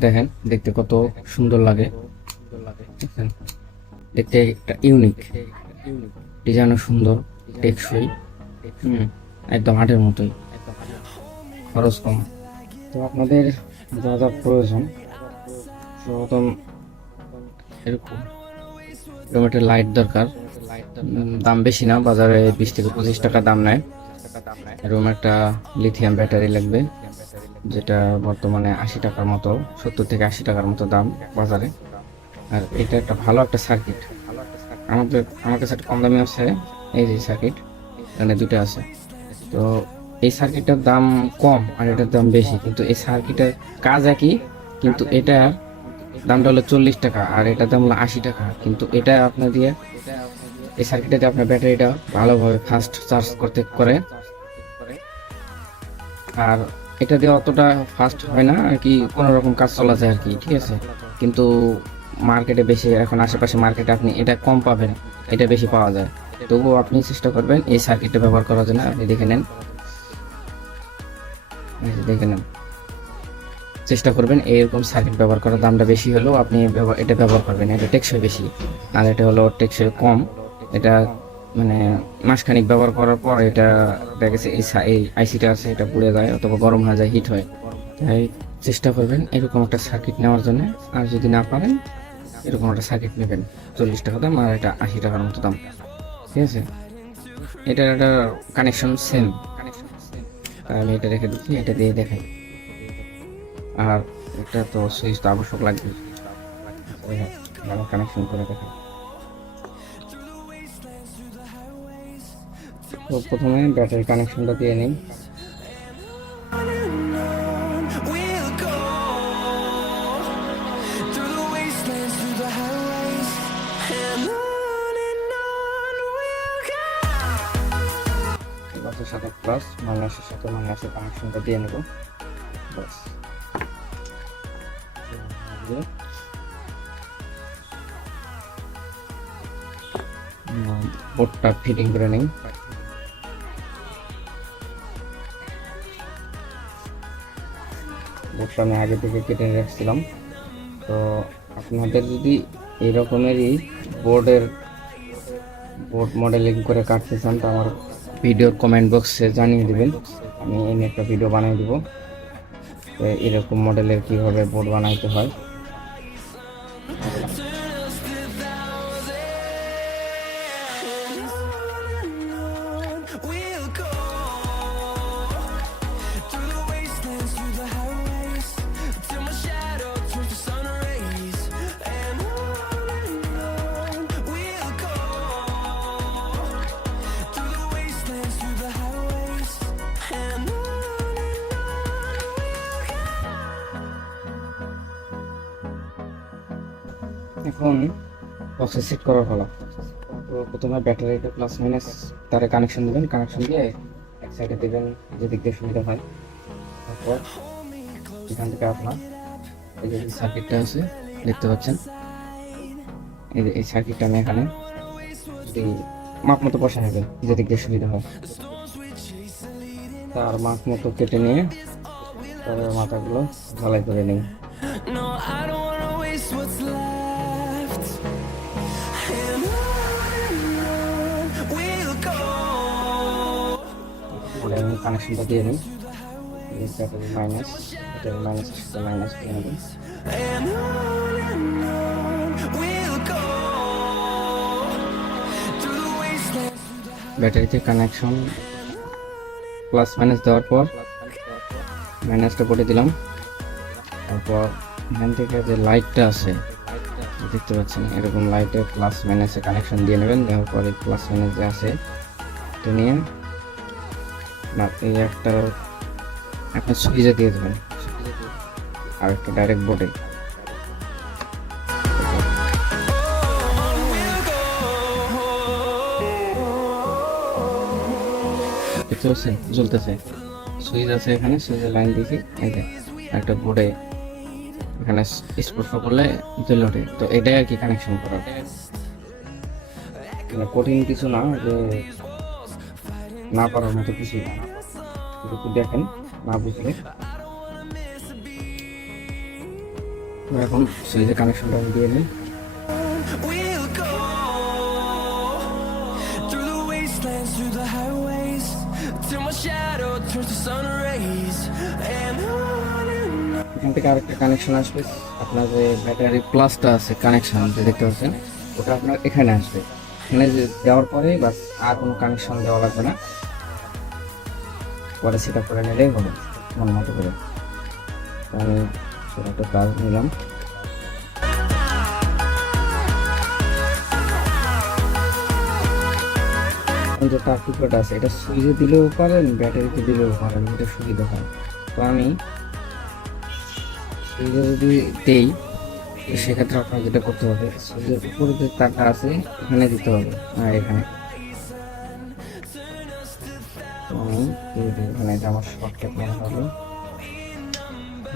দেখেন, দেখতে কত সুন্দর লাগে। দেখতে একটা ইউনিক ডিজাইনও সুন্দর, টেকসই। একদম হাটের মতোই। খরচ কম। তো আপনাদের যা যা প্রয়োজন এরকম। একটা লাইট দরকার। দাম বেশি না, বাজারে বিশ থেকে পঁচিশ টাকা দাম নেয়। এরকম একটা লিথিয়াম ব্যাটারি লাগবে। যেটা বর্তমানে আশি টাকার মতো, সত্তর থেকে আশি টাকার মতো দাম বাজারে। আর এটা একটা ভালো একটা সার্কিট আমাদের আমার কাছে একটা কম দামি আছে এই যে সার্কিট এখানে দুটো আছে। তো এই সার্কিটটার দাম কম আর এটার দাম বেশি, কিন্তু এই সার্কিটের কাজ একই, কিন্তু এটার দামটা হলো চল্লিশ টাকা আর এটার দাম হলো আশি টাকা। কিন্তু এটা আপনার দিয়ে, এই সার্কিটটাতে আপনার ব্যাটারিটা ভালোভাবে ফাস্ট চার্জ করতে, করে। আর এটা দিয়ে অতটা ফাস্ট হয় না, আর কি কোনো রকম কাজ চলা যায় আর কি, ঠিক আছে? কিন্তু মার্কেটে বেশি, এখন আশেপাশে মার্কেটে আপনি এটা কম পাবেন, এটা বেশি পাওয়া যায়। তবুও আপনি চেষ্টা করবেন এই সার্কিটটা ব্যবহার করার জন্য। আপনি দেখে নেন। দেখে নেন। চেষ্টা করবেন এরকম সার্কিট ব্যবহার করার। দামটা বেশি হলেও আপনি এটা ব্যবহার করবেন, এটা টেকসই বেশি। আর এটা হলো টেকসই কম। এটা মানে মাসখানিক ব্যবহার করার পর এটা দেখা গেছে এই আইসিটা আছে, এটা পুড়ে যায় অথবা গরম হয়ে যায় হিট হয়। তাই চেষ্টা করবেন এরকম একটা সার্কিট নেওয়ার জন্য। আর যদি না পারেন, এরকম একটা সার্কিট নেবেন। চল্লিশ টাকা দাম আর এটা আশি টাকার মতো দাম। ঠিক আছে? এটার একটা কানেকশন সেম আমি এটা রেখে দিচ্ছি, এটা দিয়ে দেখাই। আর এটা তো সুইচ তো আবশ্যক লাগবে। কানেকশন করে দেখাই। তো প্রথমে ব্যাটারি কানেকশনটা দিয়ে নিই. প্লাসের সাথে প্লাস মাইনাসের সাথে মাইনাসের কানেকশনটা দিয়ে নেব। বাস বোর্ডটা ফিটিং করে নিই। বোর্ডটা আমি আগে থেকে কেটে রাখছিলাম। তো আপনাদের যদি এই রকমেরই বোর্ডের বোর্ড মডেলিং করে কাটতে চান, তো আমার ভিডিওর কমেন্ট বক্সে জানিয়ে দেবেন। আমি এনে একটা ভিডিও বানিয়ে দেবো এরকম মডেলের কীভাবে বোর্ড বানাইতে হয়। এখন বক্সে সেট করার ফলা তো প্রথমে ব্যাটারিটা প্লাস মাইনাস তারে কানেকশন দেবেন কানেকশন দিয়ে এক সাইডে দেবেন যে দিক দিয়ে সুবিধা হয়। তারপর এখান থেকে আপনার এই যে সার্কিটটা আছে, দেখতে পাচ্ছেন। এই যে এই সার্কিটটা আমি এখানে যদি মাপ মতো বসা নেবেন যে দিক দিয়ে সুবিধা হয়। তার মাপ মতো কেটে নিয়ে তারপরে মাথাগুলো ঢালাই করে নিই কানেকশনটা দিয়ে নিই মাইনাস এটা মাইনাস সাথে মাইনাস দিয়ে wastelands, ব্যাটারিতে কানেকশন প্লাস মাইনাস দেওয়ার পর মাইনাসটা করে দিলাম। তারপর এখান থেকে যে লাইটটা আছে দেখতে পাচ্ছেন এরকম লাইটে প্লাস মাইনাসে কানেকশন দিয়ে নেবেন। দেওয়ার পরে প্লাস মাইনাস যে আছে। এটা নিয়ে এই একটা একটা সুইচে দিয়ে দেবেন। আর একটা ডাইরেক্ট বোর্ডে পাচ্ছেন? জ্বলতেছে। সুইচ আছে এখানে সুইচের লাইন দিয়েছি। এই যে, একটা বোর্ডে এখানে স্পর্শ করলে জ্বলে ওঠে তো এটাই আর কি কানেকশন করা। মানে কঠিন কিছু না, যে না পারার মতো কিছুই না। একটু দেখেন না বুঝলে। এখন সুইচের কানেকশনটা আমি দিয়ে নিই। Through the highways, till my shadow turns to sun rays. And on and on. এখান থেকে আরেকটা কানেকশন আসবে। আপনার যে ব্যাটারি প্লাসটা আছে কানেকশন যে দেখতে পাচ্ছেন ওটা আপনার এখানে আসবে। এখানে দেওয়ার পরে বাস আর কোনো কানেকশন দেওয়া লাগবে না। পরে সেটা করে নিলেই হবে, মন মতো করে। তো আমি সেটা কাজ নিলাম। যে তার টুকরোটা আছে, এটা সুইচে দিলেও পারেন, ব্যাটারিতে দিলেও পারেন, এটা সুবিধা হয়। তো আমি সুইচে যদি দেই সেক্ষেত্রে আপনার যেটা করতে হবে উপরে যে টাকা আছে, এখানে দিতে হবে, আর এখানে। এখানে আমার শর্টকাট মনে হবে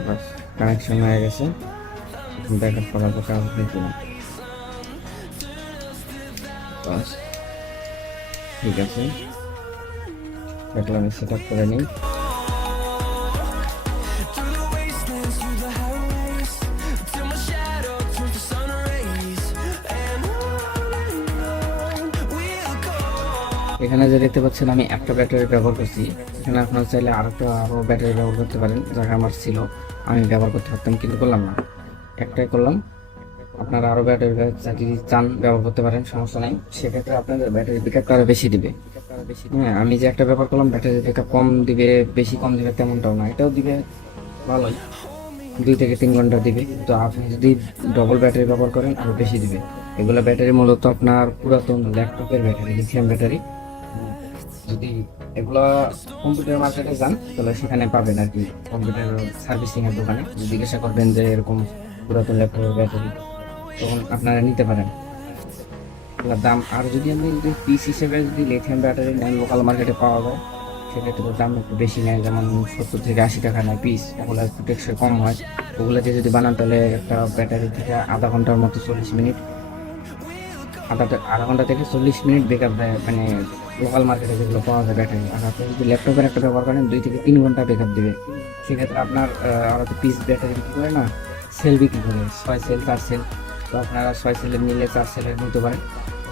বাস কানেকশন হয়ে গেছে। ব্যাকআপ করার দরকার দেখি না বাস, ঠিক আছে। দেখলাম সেট আপ করে নিই। এখানে যে দেখতে পাচ্ছেন আমি একটা ব্যাটারি ব্যবহার করছি। এখানে আপনারা চাইলে আরও একটা আরও ব্যাটারি ব্যবহার করতে পারেন যারা আমার ছিল। আমি ব্যবহার করতে পারতাম, কিন্তু করলাম না। একটাই করলাম। আপনারা আরও ব্যাটারি যদি চান, ব্যবহার করতে পারেন, সমস্যা নাই। সেক্ষেত্রে আপনাদের ব্যাটারি ব্যাকআপটা আরও বেশি দিবে। হ্যাঁ আমি যে একটা ব্যবহার করলাম, ব্যাটারি ব্যাকআপ কম দিবে, বেশি কম দিবে, তেমনটাও না। এটাও দিবে ভালোই। দুই থেকে তিন ঘণ্টা দিবে তো আপনি যদি ডবল ব্যাটারি ব্যবহার করেন আরও বেশি দিবে। এগুলো ব্যাটারি মূলত আপনার পুরাতন ল্যাপটপের ব্যাটারি লিথিয়াম ব্যাটারি যদি এগুলা কম্পিউটার মার্কেটে যান, তাহলে সেখানে পাবেন আর কি কম্পিউটার সার্ভিসিং এর দোকানে। জিজ্ঞাসা করবেন যে এরকম পুরাতন ল্যাপটপের ব্যাটারি তখন আপনারা নিতে পারেন। দাম, আর যদি আপনি যদি পিস হিসেবে যদি লিথিয়াম ব্যাটারি নেন লোকাল মার্কেটে পাওয়া যায়, সেক্ষেত্রে দাম একটু বেশি নেয়, যেমন সত্তর থেকে আশি টাকা নেয় পিস ওগুলো একটু টেকসই কম হয়। ওগুলো দিয়ে যদি বানান, তাহলে একটা ব্যাটারি থেকে আধা ঘণ্টার মতো চল্লিশ মিনিট, আধা আধা ঘণ্টা থেকে চল্লিশ মিনিট দেয় মানে লোকাল মার্কেটে যেগুলো পাওয়া যায় ব্যাটারি আর আপনি যদি ল্যাপটপের একটা ব্যবহার করেন দুই থেকে তিন ঘণ্টা বেকআপ দেবে। সেক্ষেত্রে আপনার আহ, আর তো পিস ব্যাটারি বিক্রি করে না সেল বিক্রি করে। ছয় সেল চার সেল তো আপনারা ছয় সেলের নিলে চার সেলের নিতে পারেন।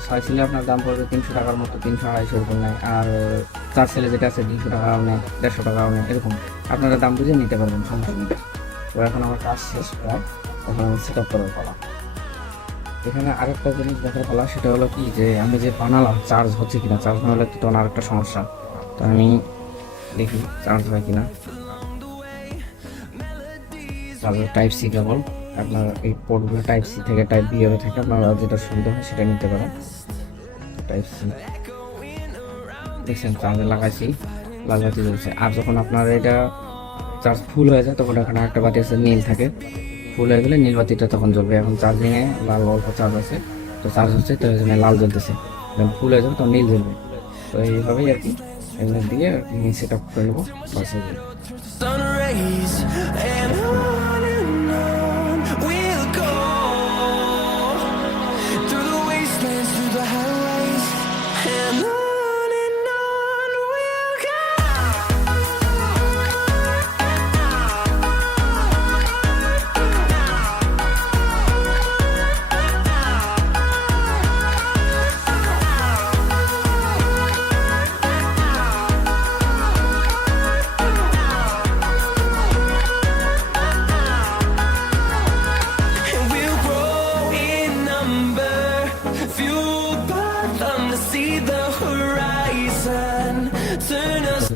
ছয় সেলে আপনার দাম পড়বে তিনশো টাকার মতো তিনশো আড়াইশো এরকম নেয়। আর চার সেলে যেটা আছে দুশো টাকাও নেয় দেড়শো টাকাও নেয় এরকম। আপনারা দাম বুঝে নিতে পারবেন সমস্যা নেই। তো এখন আমার কাজ শেষ প্রায়। এখন সেট আপ করার পালা। এখানে আরেকটা জিনিস দেখার পালা, সেটা হলো কি যে আমি যে বানালাম চার্জ হচ্ছে কিনা চার্জ না হলে তো আরেকটা সমস্যা। তো আমি দেখি চার্জ হয় কিনা। চার্জার টাইপ সি কেবল আপনার এই পোর্টগুলো টাইপ সি থেকে টাইপ বি এর থেকে আপনারা যেটা সুবিধা হয় সেটা নিতে পারেন। টাইপ সি দেখছেন চার্জে লাগাইছি, লাগাইতে চলছে আর যখন আপনার এটা চার্জ ফুল হয়ে যায়, তখন এখানে একটা বাতি আছে নীল থাকে। ফুল হয়ে গেলে নীল বাতিটা তখন জ্বলবে। এখন চার্জিংয়ে লাল অল্প চার্জ আছে, তো চার্জ হচ্ছে তো ওই লাল জ্বলতেছে। যখন ফুল হয়ে যাবে তখন নীল জ্বলবে। তো এইভাবেই আর কি। এগুলোর দিকে সেট আপ করে নেব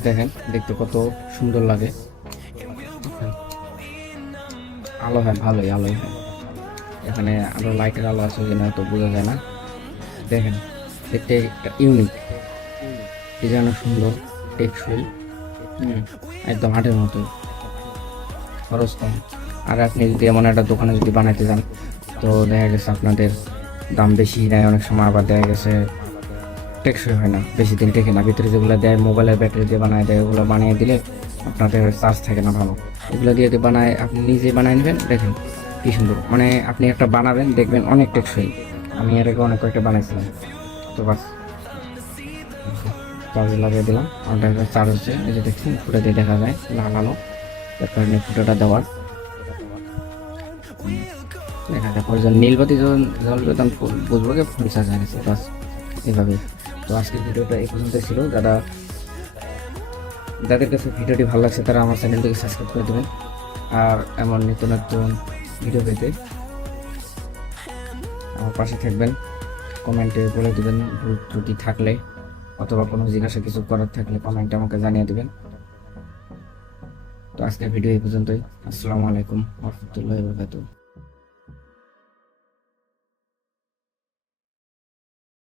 দেখেন, দেখতে কত সুন্দর লাগে। আলো হয়, ভালোই, আলোই হয়। এখানে আলো লাইটের আলো আছে কিনা তো বোঝা যায় না। দেখেন, দেখতে একটা ইউনিক ডিজাইনও সুন্দর টেকসই একদম হাটের মতো। খরচ কম। আর আপনি যদি এমন একটা দোকানে যদি বানাইতে যান, তো দেখা গেছে আপনাদের দাম বেশি নেয়, অনেক সময় আবার দেখা গেছে টেকসই হয় না। বেশি দিন টেকে না। ভিতরে যেগুলো দেয়, মোবাইলের ব্যাটারি দিয়ে বানায় দেয়, ওগুলো বানিয়ে দিলে আপনাদের চার্জ থাকে না ভালো। এগুলো দিয়ে যদি বানায়, আপনি নিজে বানিয়ে নেবেন, দেখেন কি সুন্দর। মানে আপনি একটা বানাবেন, দেখবেন অনেক টেকসই। আমি এর আগে অনেক কয়েকটা বানাইছিলাম। তো বাস, চার্জ লাগিয়ে দিলাম। আমার চার্জ হচ্ছে এই যে দেখছেন, ফুটে দিয়ে দেখা যায়, লাগানো। তার কারণে ফুটোটা দেওয়ার। দেখা যাক পরে যখন নীলবাতি যখন জ্বলবে তখন ফু- বুঝব যে ফুল চার্জ হয়ে গেছে, বাস এভাবে তো আজকের ভিডিওটা এই পর্যন্ত ছিল। যারা, যাদের কাছে ভিডিওটি ভালো লাগছে, তারা আমার চ্যানেলটিকে সাবস্ক্রাইব করে দেবেন। আর এমন নিত্য নতুন ভিডিও পেতে আমার পাশে থাকবেন। কমেন্টে বলে দেবেন ভুল ত্রুটি থাকলে অথবা কোনো জিজ্ঞাসা কিছু করার থাকলে কমেন্টে আমাকে জানিয়ে দেবেন। তো আজকের ভিডিও এই পর্যন্তই। আসসালামু আলাইকুম রহমতুল্লাহ বরকাতুহ।